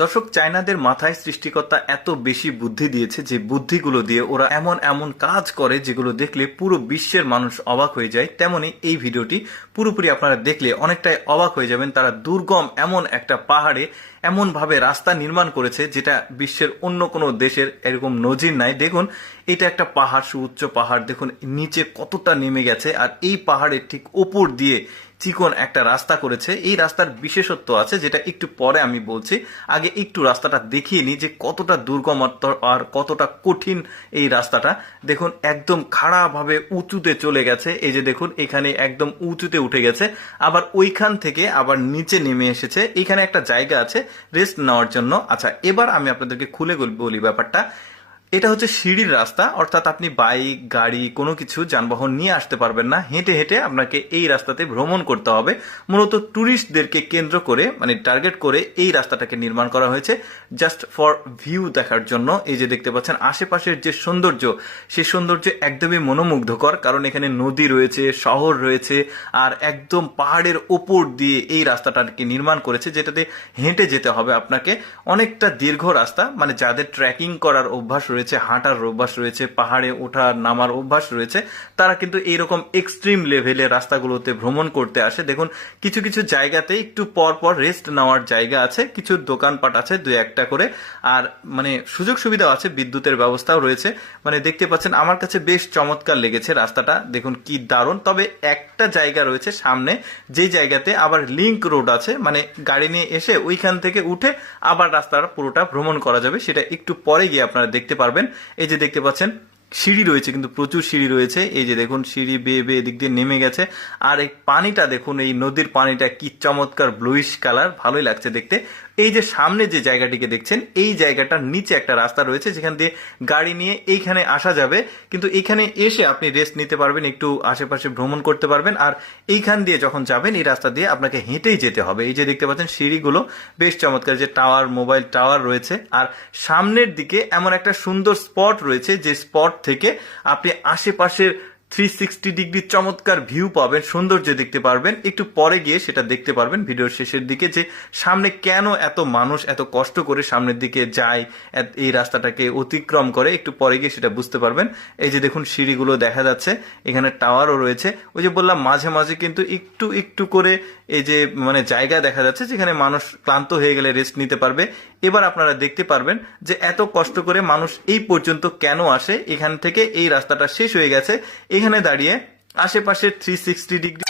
দর্শক, চায়নাদের মাথায় সৃষ্টিকর্তা এত বেশি বুদ্ধি দিয়েছে যে বুদ্ধিগুলো দিয়ে ওরা এমন এমন কাজ করে যেগুলো দেখলে পুরো বিশ্বের মানুষ অবাক হয়ে যায়। তেমনি এই ভিডিওটি পুরোপুরি আপনারা দেখলে অনেকটাই অবাক হয়ে যাবেন। তারা দুর্গম এমন একটা পাহাড়ে এমন ভাবে রাস্তা নির্মাণ করেছে যেটা বিশ্বের অন্য কোনো দেশের এরকম নজির নাই। দেখুন, এটা একটা পাহাড়, সুউচ্চ পাহাড়, দেখুন নিচে কতটা নেমে গেছে, আর এই পাহাড়ের ঠিক ওপর দিয়ে চিকন একটা রাস্তা করেছে। এই রাস্তার বিশেষত্ব আছে যেটা একটু পরে আমি বলছি। আগে একটু রাস্তাটা দেখিয়ে নিই যে কতটা দুর্গম আর কতটা কঠিন এই রাস্তাটা। দেখুন একদম খাড়াভাবে উঁচুতে চলে গেছে। এই যে দেখুন এখানে একদম উঁচুতে উঠে গেছে, আবার ওইখান থেকে আবার নিচে নেমে এসেছে। এখানে একটা জায়গা আছে রেস্ট নেওয়ার জন্য। আচ্ছা, এবার আমি আপনাদেরকে খুলে বলি ব্যাপারটা। এটা হচ্ছে সিঁড়ির রাস্তা, অর্থাৎ আপনি বাইক, গাড়ি, কোনো কিছু যানবাহন নিয়ে আসতে পারবেন না। হেঁটে হেঁটে আপনাকে এই রাস্তাতে ভ্রমণ করতে হবে। মূলত ট্যুরিস্টদেরকে কেন্দ্র করে, মানে টার্গেট করে এই রাস্তাটাকে নির্মাণ করা হয়েছে জাস্ট ফর ভিউ দেখার জন্য। এই যে দেখতে পাচ্ছেন আশেপাশের যে সৌন্দর্য, সেই সৌন্দর্য একদমই মনোমুগ্ধকর। কারণ এখানে নদী রয়েছে, শহর রয়েছে, আর একদম পাহাড়ের ওপর দিয়ে এই রাস্তাটাকে নির্মাণ করেছে, যেটাতে হেঁটে যেতে হবে আপনাকে। অনেকটা দীর্ঘ রাস্তা, মানে যাদের ট্রেকিং করার অভ্যাস রয়েছে, হাঁটার অভ্যাস রয়েছে, পাহাড়ে ওঠার নামার অভ্যাস রয়েছে, তারা কিন্তু এইরকম এক্সট্রিম লেভেলে রাস্তাগুলোতে ভ্রমণ করতে আসে। দেখুন কিছু কিছু জায়গাতে একটু পর পর রেস্ট নেওয়ার জায়গা আছে, কিছু দোকানপাট আছে দুই একটা করে, আর মানে সুযোগ সুবিধা আছে, বিদ্যুতের ব্যবস্থাও রয়েছে। মানে দেখতে পাচ্ছেন আমার কাছে বেশ চমৎকার লেগেছে রাস্তাটা। দেখুন কি দারুণ। তবে একটা জায়গা রয়েছে সামনে, যে জায়গাতে আবার লিংক রোড আছে, মানে গাড়ি নিয়ে এসে ওইখান থেকে উঠে আবার রাস্তাটা পুরোটা ভ্রমণ করা যাবে। সেটা একটু পরে গিয়ে আপনারা দেখতে পারবেন। এই যে দেখতে পাচ্ছেন সিঁড়ি রয়েছে, কিন্তু প্রচুর সিঁড়ি রয়েছে। এই যে দেখুন সিঁড়ি বেয়ে বেয়ে এদিক দিয়ে নেমে গেছে। আর এই পানিটা দেখুন, এই নদীর পানিটা কি চমৎকার ব্লুইশ কালার, ভালোই লাগছে দেখতে। এই যে সামনে যে জায়গাটিকে দেখছেন, এই জায়গাটার নিচে একটা রাস্তা রয়েছে যেখান দিয়ে গাড়ি নিয়ে এইখানে আসা যাবে। কিন্তু এখানে এসে আপনি রেস্ট নিতে পারবেন, একটু আশেপাশে ভ্রমণ করতে পারবেন। আর এইখান দিয়ে যখন যাবেন এই রাস্তা দিয়ে আপনাকে হেঁটেই যেতে হবে। এই যে দেখতে পাচ্ছেন সিঁড়িগুলো বেশ চমৎকার, যে টাওয়ার, মোবাইল টাওয়ার রয়েছে। আর সামনের দিকে এমন একটা সুন্দর স্পট রয়েছে, যে স্পট থেকে আপনি আশেপাশের 360 ডিগ্রি চমৎকার ভিউ পাবেন, সৌন্দর্য দেখতে পারবেন। একটু পরে গিয়ে সেটা দেখতে পারবেন ভিডিওর শেষের দিকে, যে সামনে কেন এত মানুষ এত কষ্ট করে সামনের দিকে যায়, এই রাস্তাটাকে অতিক্রম করে। একটু পরে গিয়ে সেটা বুঝতে পারবেন। এই যে দেখুন সিঁড়িগুলো দেখা যাচ্ছে, এখানে টাওয়ারও রয়েছে। ওই যে বললাম মাঝে মাঝে কিন্তু একটু একটু করে এই যে মানে জায়গা দেখা যাচ্ছে যেখানে মানুষ ক্লান্ত হয়ে গেলে রেস্ট নিতে পারবে। এবার আপনারা দেখতে পারবেন যে এত কষ্ট করে মানুষ এই পর্যন্ত কেন আসে। এখান থেকে এই রাস্তাটা শেষ হয়ে গেছে, এখানে দাঁড়িয়ে আশেপাশে 360 ডিগ্রি